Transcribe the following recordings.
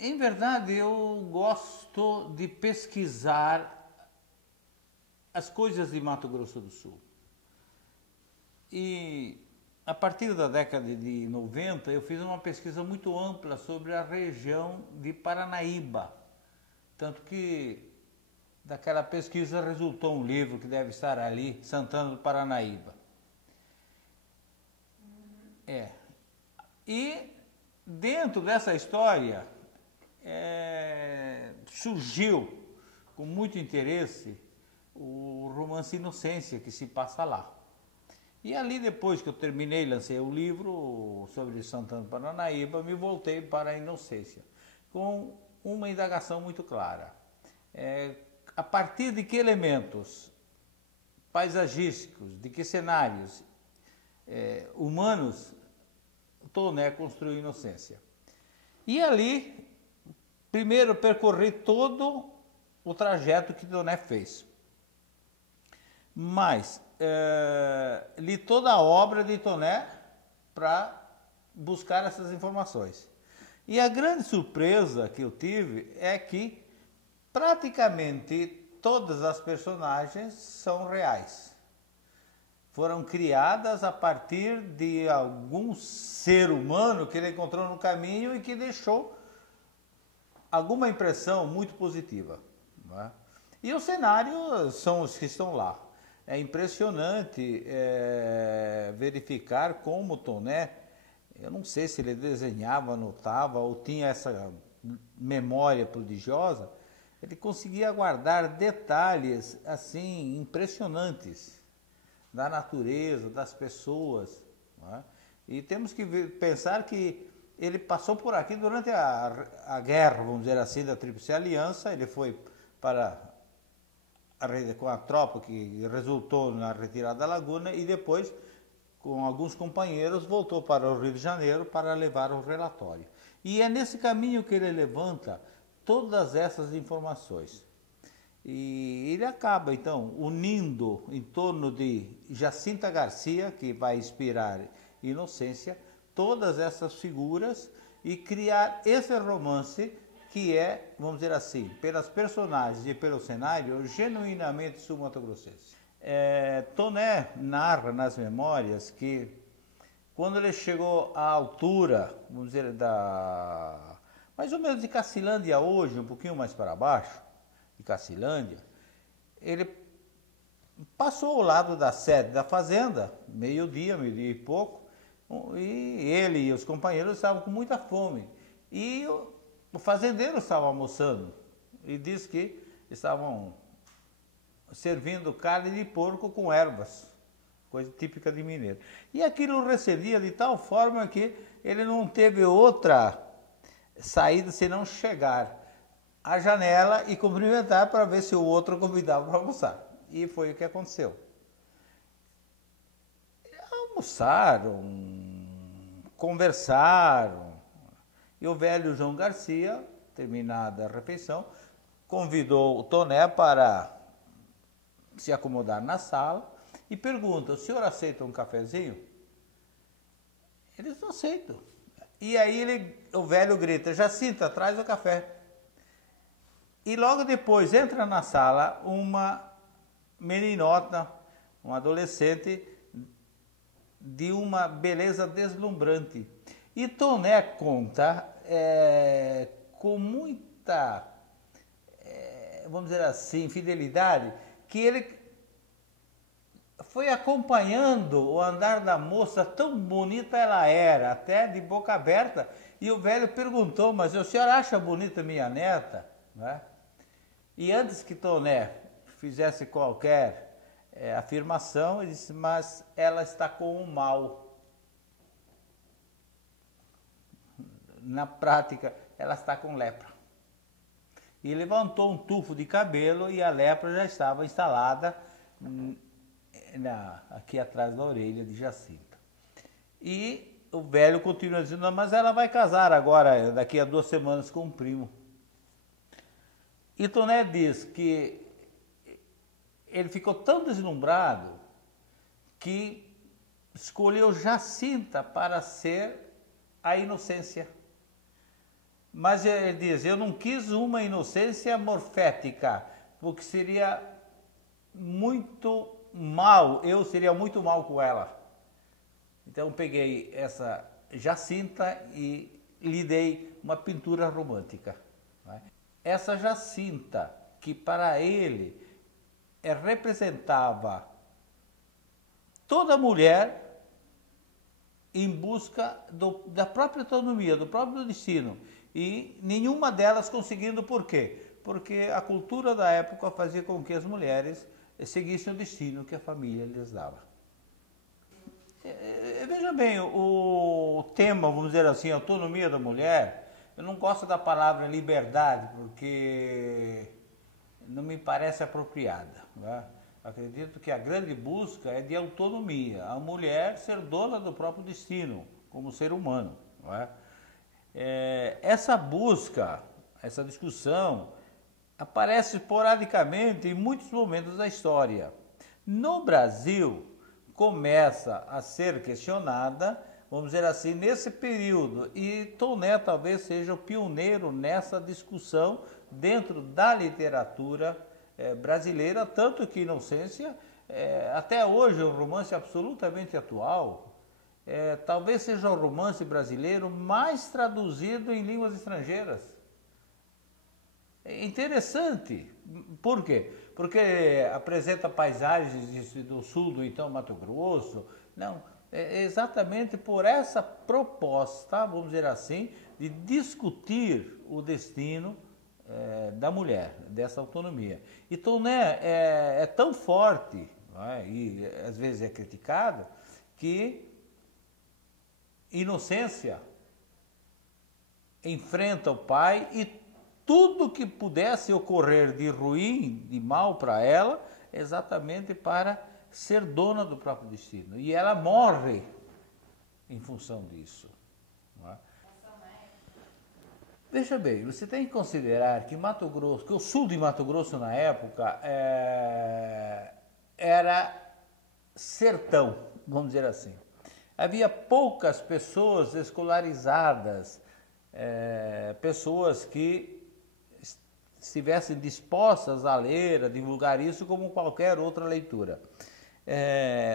Em verdade, eu gosto de pesquisar as coisas de Mato Grosso do Sul. E a partir da década de 90, eu fiz uma pesquisa muito ampla sobre a região de Paranaíba. Tanto que daquela pesquisa resultou um livro que deve estar ali, Santana do Paranaíba. E dentro dessa história surgiu com muito interesse o romance Inocência, que se passa lá. E ali, depois que eu terminei, lancei o livro sobre Santana do Paranaíba, me voltei para a Inocência, com uma indagação muito clara. A partir de que elementos paisagísticos, de que cenários humanos, Toné construiu Inocência. E ali, primeiro percorri todo o trajeto que Toné fez. Mas li toda a obra de Toné para buscar essas informações. E a grande surpresa que eu tive é que praticamente todas as personagens são reais. Foram criadas a partir de algum ser humano que ele encontrou no caminho e que deixou alguma impressão muito positiva. Não é? E os cenários são os que estão lá. É impressionante verificar como Toné, eu não sei se ele desenhava, anotava ou tinha essa memória prodigiosa, ele conseguia guardar detalhes assim impressionantes da natureza, das pessoas. Não é? E temos que pensar que ele passou por aqui durante a guerra, vamos dizer assim, da Tríplice Aliança. Ele foi com a tropa que resultou na retirada da Laguna e depois, com alguns companheiros, voltou para o Rio de Janeiro para levar o relatório. E é nesse caminho que ele levanta todas essas informações. E ele acaba, então, unindo em torno de Jacinta Garcia, que vai inspirar Inocência, todas essas figuras e criar esse romance que é, vamos dizer assim, pelas personagens e pelo cenário, genuinamente sul-mato-grossense. Toné narra nas memórias que quando ele chegou à altura, vamos dizer, mais ou menos de Cacilândia hoje, um pouquinho mais para baixo, de Cacilândia, ele passou ao lado da sede da fazenda, meio-dia e pouco, e ele e os companheiros estavam com muita fome. E o fazendeiro estava almoçando e disse que estavam servindo carne de porco com ervas, coisa típica de mineiro. E aquilo recedia de tal forma que ele não teve outra saída senão chegar à janela e cumprimentar para ver se o outro convidava para almoçar. E foi o que aconteceu. Almoçaram, conversaram, e o velho João Garcia, terminada a refeição, convidou o Toné para se acomodar na sala e pergunta: o senhor aceita um cafezinho? Eles não aceitam. E aí o velho grita: Jacinta, traz o café. E logo depois entra na sala uma meninota, um adolescente de uma beleza deslumbrante. E Toné conta com muita, vamos dizer assim, fidelidade, que ele foi acompanhando o andar da moça, tão bonita ela era, até de boca aberta, e o velho perguntou: mas o senhor acha bonita minha neta? Não é? E antes que Toné fizesse qualquer afirmação, ele disse: mas ela está com um mal. Na prática, ela está com lepra. E levantou um tufo de cabelo e a lepra já estava instalada aqui atrás da orelha de Jacinta. E o velho continua dizendo: não, mas ela vai casar agora, daqui a 2 semanas, com um primo. E Toné diz que ele ficou tão deslumbrado que escolheu Jacinta para ser a Inocência. Mas ele diz, eu não quis uma inocência morfética, porque seria muito mal, eu seria muito mal com ela. Então peguei essa Jacinta e lhe dei uma pintura romântica. Né? Essa Jacinta, que para ele representava toda mulher em busca da própria autonomia, do próprio destino. E nenhuma delas conseguindo, por quê? Porque a cultura da época fazia com que as mulheres seguissem o destino que a família lhes dava. Veja bem, o tema, vamos dizer assim, autonomia da mulher, eu não gosto da palavra liberdade, porque não me parece apropriada. Né? Acredito que a grande busca é de autonomia, a mulher ser dona do próprio destino, como ser humano. Não é? Essa busca, essa discussão, aparece esporadicamente em muitos momentos da história. No Brasil, começa a ser questionada, vamos dizer assim, nesse período, e Toné talvez seja o pioneiro nessa discussão dentro da literatura brasileira, tanto que Inocência, até hoje, um romance absolutamente atual, talvez seja o romance brasileiro mais traduzido em línguas estrangeiras. É interessante. Por quê? Porque apresenta paisagens do sul do então Mato Grosso. Não, é exatamente por essa proposta, vamos dizer assim, de discutir o destino da mulher, dessa autonomia. Então, né, é tão forte, não é? E às vezes é criticado, que Inocência enfrenta o pai e tudo que pudesse ocorrer de ruim, de mal para ela, exatamente para ser dona do próprio destino. E ela morre em função disso. Não é? Veja bem, você tem que considerar que Mato Grosso, que o sul de Mato Grosso na época era sertão, vamos dizer assim. Havia poucas pessoas escolarizadas, pessoas que estivessem dispostas a ler, a divulgar isso como qualquer outra leitura.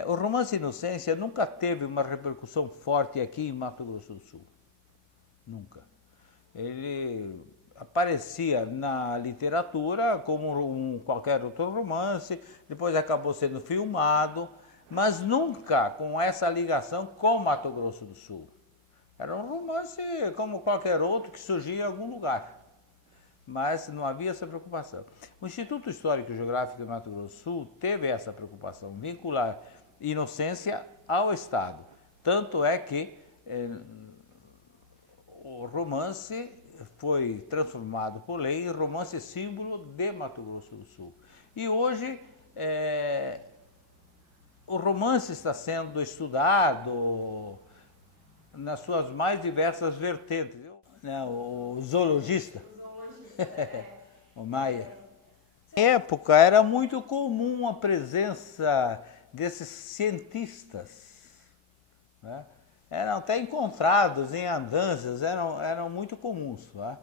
O romance Inocência nunca teve uma repercussão forte aqui em Mato Grosso do Sul. Nunca. Ele aparecia na literatura como qualquer outro romance, depois acabou sendo filmado, mas nunca com essa ligação com Mato Grosso do Sul. Era um romance como qualquer outro que surgia em algum lugar, mas não havia essa preocupação. O Instituto Histórico e Geográfico de Mato Grosso do Sul teve essa preocupação, vincular Inocência ao Estado. Tanto é que o romance foi transformado por lei em romance símbolo de Mato Grosso do Sul. E hoje o romance está sendo estudado nas suas mais diversas vertentes. O zoologista, o Maia. Na época era muito comum a presença desses cientistas, né? Eram até encontrados em andanças, eram muito comuns. Né?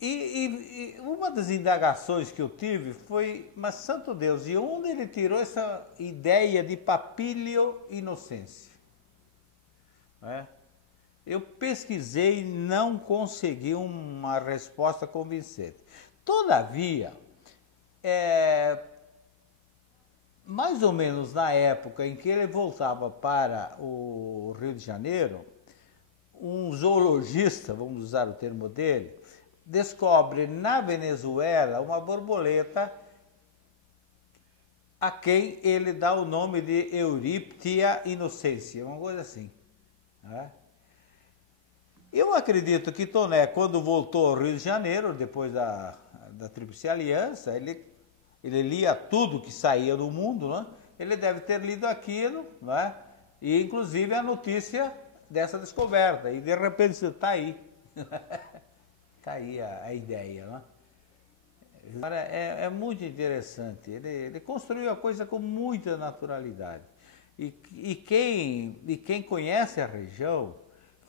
E uma das indagações que eu tive foi, mas santo Deus, de onde ele tirou essa ideia de papilio inocência? Né? Eu pesquisei e não consegui uma resposta convincente. Todavia, mais ou menos na época em que ele voltava para o Rio de Janeiro, um zoologista, vamos usar o termo dele, descobre na Venezuela uma borboleta a quem ele dá o nome de Euryptia inocência, uma coisa assim. Né? Eu acredito que Toné, quando voltou ao Rio de Janeiro, depois da Tríplice Aliança, ele lia tudo que saía do mundo, né? Ele deve ter lido aquilo, né? E inclusive a notícia dessa descoberta, e de repente está aí. Está aí a ideia. Né? É muito interessante, ele construiu a coisa com muita naturalidade. E quem conhece a região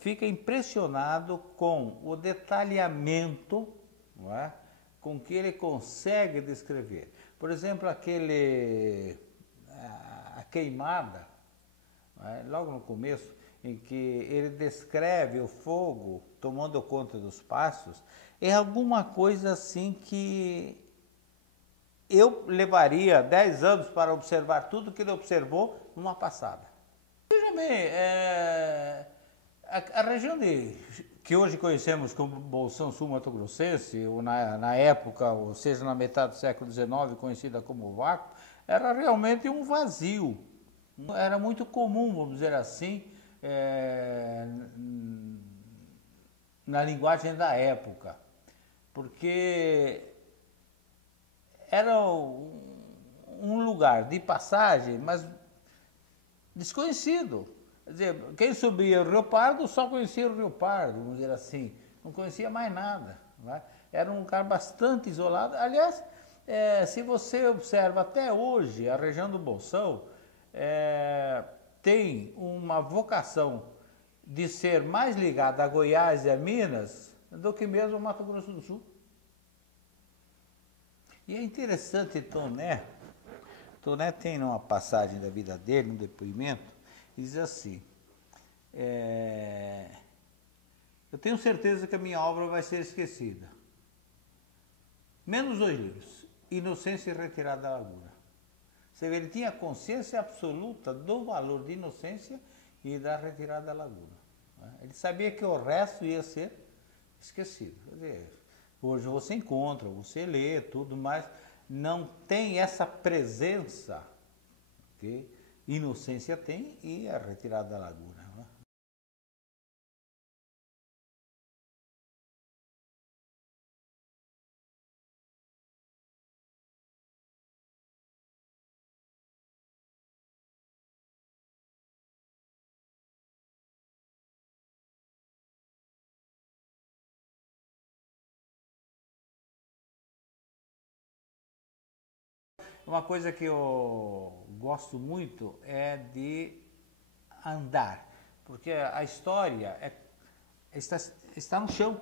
fica impressionado com o detalhamento, não é? Com que ele consegue descrever. Por exemplo, a queimada, não é? Logo no começo, em que ele descreve o fogo tomando conta dos pastos, é alguma coisa assim que eu levaria 10 anos para observar tudo que ele observou numa passada. Veja bem, a região que hoje conhecemos como Bolsão Sul-Mato-Grossense, ou na época, ou seja, na metade do século XIX, conhecida como Vácuo, era realmente um vazio. Era muito comum, vamos dizer assim, na linguagem da época, porque era um lugar de passagem, mas desconhecido. Quer dizer, quem subia o Rio Pardo só conhecia o Rio Pardo, vamos dizer assim, não conhecia mais nada. Não é? Era um lugar bastante isolado. Aliás, se você observa até hoje, a região do Bolsão tem uma vocação de ser mais ligada a Goiás e a Minas do que mesmo o Mato Grosso do Sul. E é interessante, Toné tem numa passagem da vida dele, um depoimento, diz assim, eu tenho certeza que a minha obra vai ser esquecida. Menos 2 livros, Inocência e Retirada da Laguna. Você vê, ele tinha consciência absoluta do valor de Inocência e da Retirada da Laguna. Ele sabia que o resto ia ser esquecido. Quer dizer, hoje você encontra, você lê, tudo, mas não tem essa presença que Inocência tem e a Retirada da Laguna. Né? Uma coisa que eu gosto muito é de andar, porque a história está no chão.